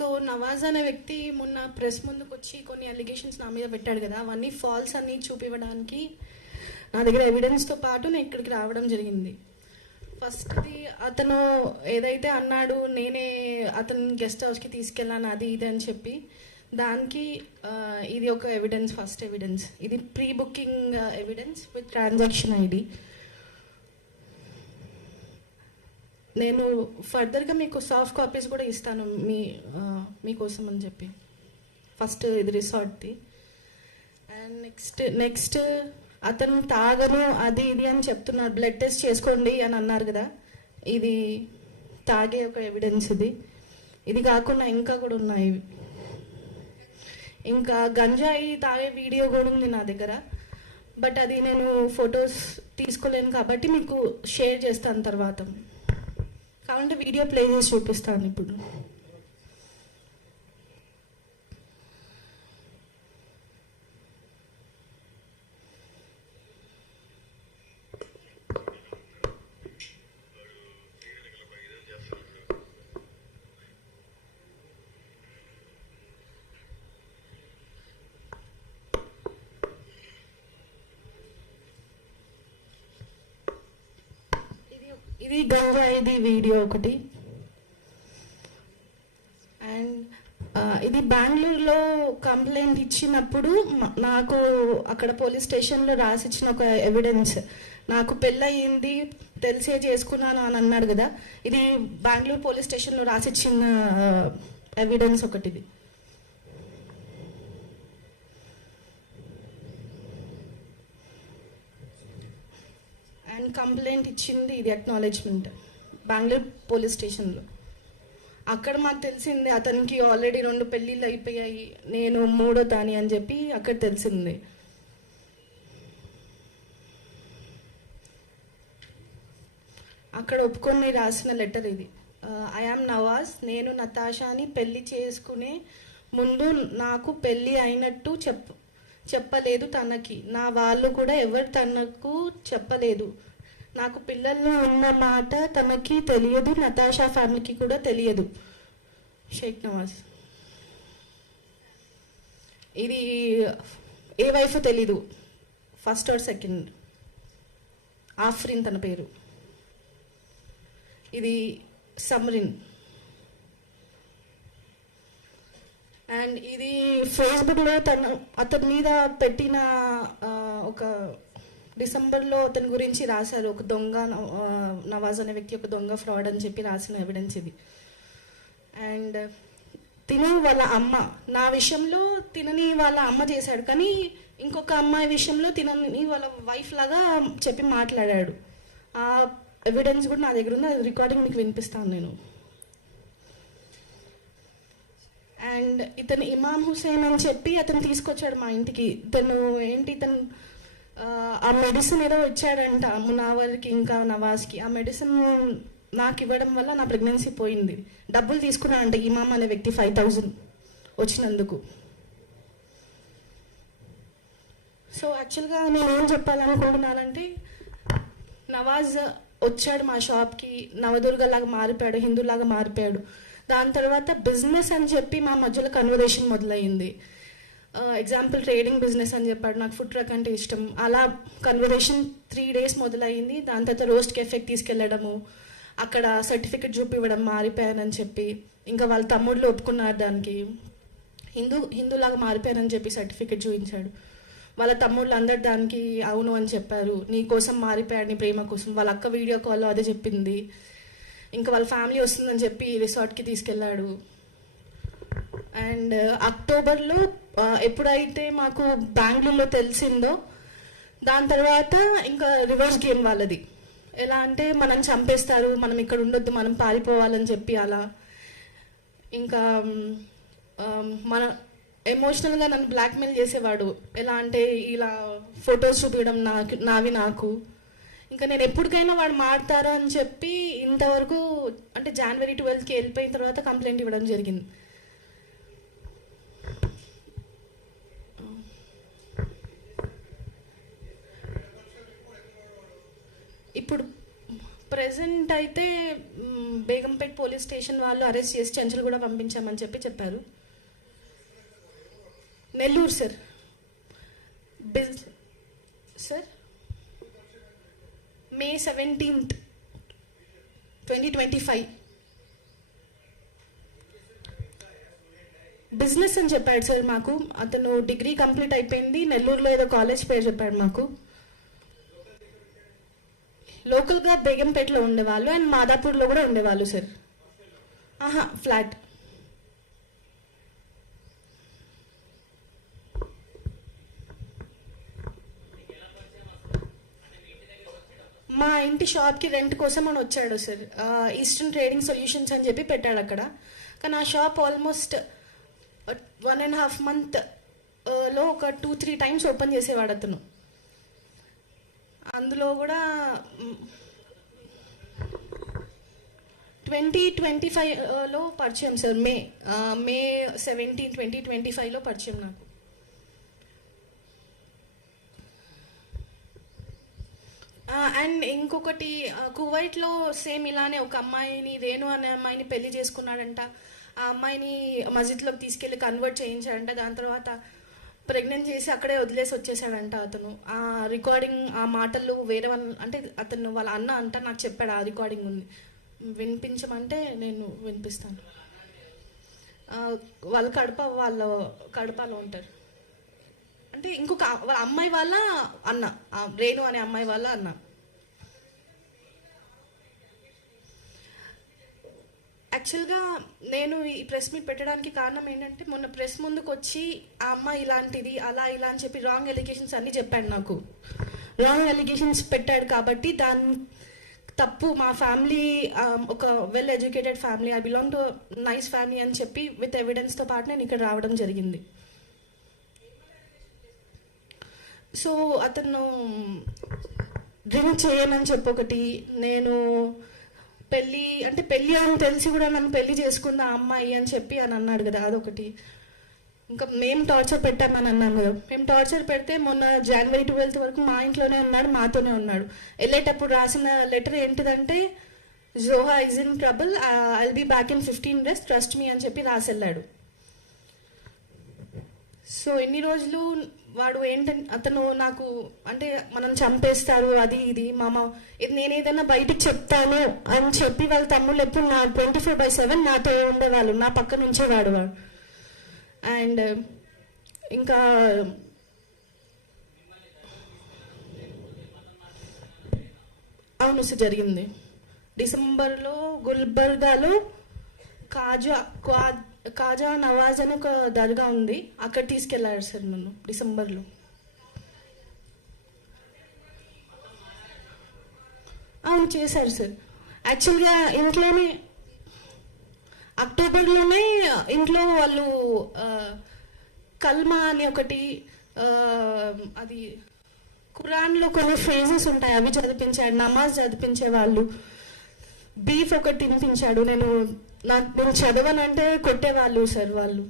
So Nawaz అనే వ్యక్తి మొన్న ప్రెస్ ముందుకు వచ్చి కొన్ని అలిగేషన్స్ నా మీద పెట్టాడు కదా, అవన్నీ ఫాల్స్ అన్ని చూపివ్వడానికి నా దగ్గర ఎవిడెన్స్తో పాటు నేను ఇక్కడికి రావడం జరిగింది. ఫస్ట్ది అతను ఏదైతే అన్నాడు, నేనే అతను గెస్ట్ హౌస్కి తీసుకెళ్ళాను అది ఇది అని చెప్పి, దానికి ఇది ఒక ఎవిడెన్స్, ఫస్ట్ ఎవిడెన్స్. ఇది pre booking evidence with transaction ID. నేను ఫర్దర్గా మీకు సాఫ్ట్ కాపీస్ కూడా ఇస్తాను మీకోసం అని చెప్పి. ఫస్ట్ ఇది రిసార్ట్ది. అండ్ నెక్స్ట్ అతను తాగను అది ఇది అని చెప్తున్నాడు. బ్లడ్ టెస్ట్ చేసుకోండి అని అన్నారు కదా, ఇది తాగే ఒక ఎవిడెన్స్. ఇది కాకుండా ఇంకా కూడా ఉన్నాయి. ఇంకా గంజాయి తాగే వీడియో కూడా ఉంది నా దగ్గర, బట్ అది నేను ఫొటోస్ తీసుకోలేను కాబట్టి మీకు షేర్ చేస్తాను తర్వాత. కావాలంటే వీడియో ప్లే చేసి చూపిస్తాను ఇప్పుడు. ఇది గంజాయిది వీడియో ఒకటి. అండ్ ఇది బెంగళూరులో కంప్లైంట్ ఇచ్చినప్పుడు నాకు అక్కడ పోలీస్ స్టేషన్లో రాసిచ్చిన ఒక ఎవిడెన్స్. నాకు పెళ్ళయింది తెలిసే చేసుకున్నాను అని అన్నాడు కదా, ఇది బెంగళూరు పోలీస్ స్టేషన్లో రాసిచ్చిన ఎవిడెన్స్ ఒకటిది. అండ్ కంప్లైంట్ ఇచ్చింది ఇది అక్నాలెడ్జ్మెంట్ బెంగళూరు పోలీస్ స్టేషన్లో. అక్కడ మాకు తెలిసింది అతనికి ఆల్రెడీ 2 పెళ్ళిళ్ళు అయిపోయాయి, నేను 3వ దాని అని చెప్పి అక్కడ తెలిసింది. అక్కడ ఒప్పుకొని రాసిన లెటర్ ఇది. ఐ యామ్ నవాజ్, నేను నతాషాని పెళ్లి చేసుకునే ముందు నాకు పెళ్ళి అయినట్టు చెప్పలేదు తనకి. నా వాళ్ళు కూడా ఎవరు తనకు చెప్పలేదు. నాకు పిల్లలు ఉన్న మాట తనకి తెలియదు, నతాషా ఫ్యామిలీకి కూడా తెలియదు. షేక్ నవాజ్. ఇది ఏ వైఫ్ తెలీదు, ఫస్ట్ ఆర్ సెకండ్. ఆఫ్రిన్ తన పేరు. ఇది సమ్రిన్. అండ్ ఇది ఫేస్బుక్లో అతని మీద పెట్టిన ఒక డిసెంబర్లో అతని గురించి రాశారు, ఒక దొంగ నవాజ్ అనే వ్యక్తి ఒక దొంగ ఫ్రాడ్ అని చెప్పి రాసిన ఎవిడెన్స్ ఇది. అండ్ తిను వాళ్ళ అమ్మ, నా విషయంలో తినని వాళ్ళ అమ్మ చేశాడు, కానీ ఇంకొక అమ్మాయి విషయంలో తినని వాళ్ళ వైఫ్ లాగా చెప్పి మాట్లాడాడు. ఆ ఎవిడెన్స్ కూడా నా దగ్గర ఉంది, అది రికార్డింగ్ మీకు వినిపిస్తాను నేను. అండ్ ఇతను ఇమామ్ హుసేన్ అని చెప్పి అతను తీసుకొచ్చాడు మా ఇంటికి. ఇతను ఆ మెడిసిన్ ఏదో ఇచ్చాడంట మునావర్కి ఇంకా నవాజ్కి. ఆ మెడిసిన్ నాకు ఇవ్వడం వల్ల నా ప్రెగ్నెన్సీ పోయింది. డబ్బులు తీసుకున్నాడంట ఇమామ్ అనే వ్యక్తి 5,000 వచ్చినందుకు. సో యాక్చువల్గా నేను ఏం చెప్పాలనుకుంటున్నానంటే, నవాజ్ వచ్చాడు మా షాప్కి, నవదుర్గలాగా మారిపోయాడు, హిందూలాగా మారిపోయాడు. దాని తర్వాత బిజినెస్ అని చెప్పి మా మధ్యలో కన్వర్సేషన్ మొదలైంది. ఎగ్జాంపుల్ ట్రేడింగ్ బిజినెస్ అని చెప్పాడు, నాకు ఫుడ్ ట్రక్ అంటే ఇష్టం. అలా కన్వర్సేషన్ 3 days మొదలైంది. దాని తర్వాత రోస్ట్ కెఫేకి తీసుకెళ్ళడము, అక్కడ సర్టిఫికెట్ చూపివ్వడం మారిపోయానని చెప్పి. ఇంకా వాళ్ళ తమ్ముళ్ళు ఒప్పుకున్నారు దానికి, హిందూలాగా మారిపోయానని చెప్పి సర్టిఫికెట్ చూపించాడు. వాళ్ళ తమ్ముళ్ళు అందరు దానికి అవును అని చెప్పారు. నీ కోసం మారిపోయాడు, నీ ప్రేమ కోసం. వాళ్ళ అక్క వీడియో కాల్లో అదే చెప్పింది. ఇంకా వాళ్ళ ఫ్యామిలీ వస్తుందని చెప్పి రిసార్ట్కి తీసుకెళ్ళాడు. అండ్ అక్టోబర్లో ఎప్పుడైతే మాకు బెంగళూరులో తెలిసిందో, దాని తర్వాత ఇంకా రివర్స్ గేమ్ వాళ్ళది. ఎలా అంటే మనం చంపేస్తారు, మనం ఇక్కడ ఉండొద్దు, మనం పారిపోవాలని చెప్పి అలా. ఇంకా మన ఎమోషనల్గా నన్ను బ్లాక్మెయిల్ చేసేవాడు. ఎలా అంటే ఇలా ఫొటోస్ చూపించడం నాకు. ఇంకా నేను ఎప్పటికైనా వాడు మారుతారో అని చెప్పి ఇంతవరకు, అంటే January 12కి వెళ్ళిపోయిన తర్వాత కంప్లైంట్ ఇవ్వడం జరిగింది. ఇప్పుడు ప్రెసెంట్ అయితే బేగంపేట్ పోలీస్ స్టేషన్ వాళ్ళు అరెస్ట్ చేసి చెంచల్ కూడా పంపించామని చెప్పారు. Nellore sir. Sir May 17th, 2025. Business అని చెప్పాడు సార్ మాకు. అతను డిగ్రీ కంప్లీట్ అయిపోయింది, నెల్లూరులో ఏదో కాలేజ్ పేరు చెప్పాడు మాకు. లోకల్గా బేగంపేటలో ఉండేవాళ్ళు అండ్ మాదాపూర్లో కూడా ఉండేవాళ్ళు సార్. ఫ్లాట్. మా ఇంటి షాప్కి రెంట్ కోసం అని వచ్చాడు సార్. ఈస్టర్న్ ట్రేడింగ్ సొల్యూషన్స్ అని చెప్పి పెట్టాడు అక్కడ. కానీ ఆ షాప్ ఆల్మోస్ట్ 1.5 month లో ఒక 2-3 times ఓపెన్ చేసేవాడు అతను. అందులో కూడా 2025లో పరిచయం సార్. May 17, 2025లో పరిచయం నాకు. అండ్ ఇంకొకటి, కువైట్లో సేమ్ ఇలానే ఒక అమ్మాయిని, రేణు అనే అమ్మాయిని పెళ్లి చేసుకున్నాడంట. ఆ అమ్మాయిని మస్జిద్లోకి తీసుకెళ్ళి కన్వర్ట్ చేయించాడంట. దాని తర్వాత ప్రెగ్నెంట్ చేసి అక్కడే వదిలేసి వచ్చేసాడంట అతను. ఆ రికార్డింగ్, ఆ మాటలు వేరే వాళ్ళు, అంటే అతను వాళ్ళ అన్న అంట నాకు చెప్పాడు. ఆ రికార్డింగ్ ఉంది, వినిపించమంటే నేను వినిపిస్తాను. వాళ్ళ కడపలో ఉంటారు. అంటే ఇంకొక వాళ్ళ అమ్మాయి వాళ్ళ అన్న, రేణు అనే అమ్మాయి వాళ్ళ అన్న. యాక్చువల్గా నేను ఈ ప్రెస్ మీట్ పెట్టడానికి కారణం ఏంటంటే, మొన్న ప్రెస్ ముందుకు వచ్చి ఆ అమ్మాయి ఇలాంటిది అలా ఇలా అని చెప్పి రాంగ్ ఎలిగేషన్స్ అన్నీ చెప్పాడు నాకు. రాంగ్ ఎలిగేషన్స్ పెట్టాడు కాబట్టి దాని తప్పు మా ఫ్యామిలీ ఒక well educated family, I belong to nice family అని చెప్పి విత్ ఎవిడెన్స్తో పాటు నేను ఇక్కడ రావడం జరిగింది. సో అతను డ్రింక్ చేయనని చెప్పి ఒకటి, నేను పెళ్ళి అని తెలిసి కూడా నన్ను పెళ్లి చేసుకుంది ఆ అమ్మాయి అని చెప్పి అని అన్నాడు కదా, అదొకటి. ఇంకా మేము టార్చర్ పెట్టామని అన్నాను కదా. మేము టార్చర్ పెడితే మొన్న January 12th వరకు మా ఇంట్లోనే ఉన్నాడు, మాతోనే ఉన్నాడు. వెళ్ళేటప్పుడు రాసిన లెటర్ ఏంటిదంటే, Zoha is in trouble, I'll be back in 15 days, trust me అని చెప్పి రాసి వెళ్ళాడు. సో ఎన్ని రోజులు వాడు ఏంటంటే, అతను నాకు అంటే మనం చంపేస్తారు అది ఇది ఇది నేను ఏదైనా బయటకు చెప్తాను అని చెప్పి వాళ్ళ తమ్ముళ్ళు ఎప్పుడు 24/7 నాతో ఉండేవాళ్ళు, నా పక్కన ఉంచేవాడు వాడు. అండ్ ఇంకా అవును సార్, జరిగింది. డిసెంబర్లో గుల్బర్గాలో కాజా నవాజ్ అని ఒక దర్గా ఉంది, అక్కడ తీసుకెళ్లారు సార్ నన్ను డిసెంబర్లో. అవును చేశారు సార్. యాక్చువల్గా ఇంట్లోనే అక్టోబర్లోనే ఇంట్లో వాళ్ళు కల్మా అని ఒకటి, అది ఖురాన్లో కొన్ని ఫ్రేజెస్ ఉంటాయి అవి చదివించాడు, నమాజ్ చదివించేవాళ్ళు. బీఫ్ ఒకటి తినిపించాడు. నేను చదవనంటే కొట్టేవాళ్ళు సార్ వాళ్ళు.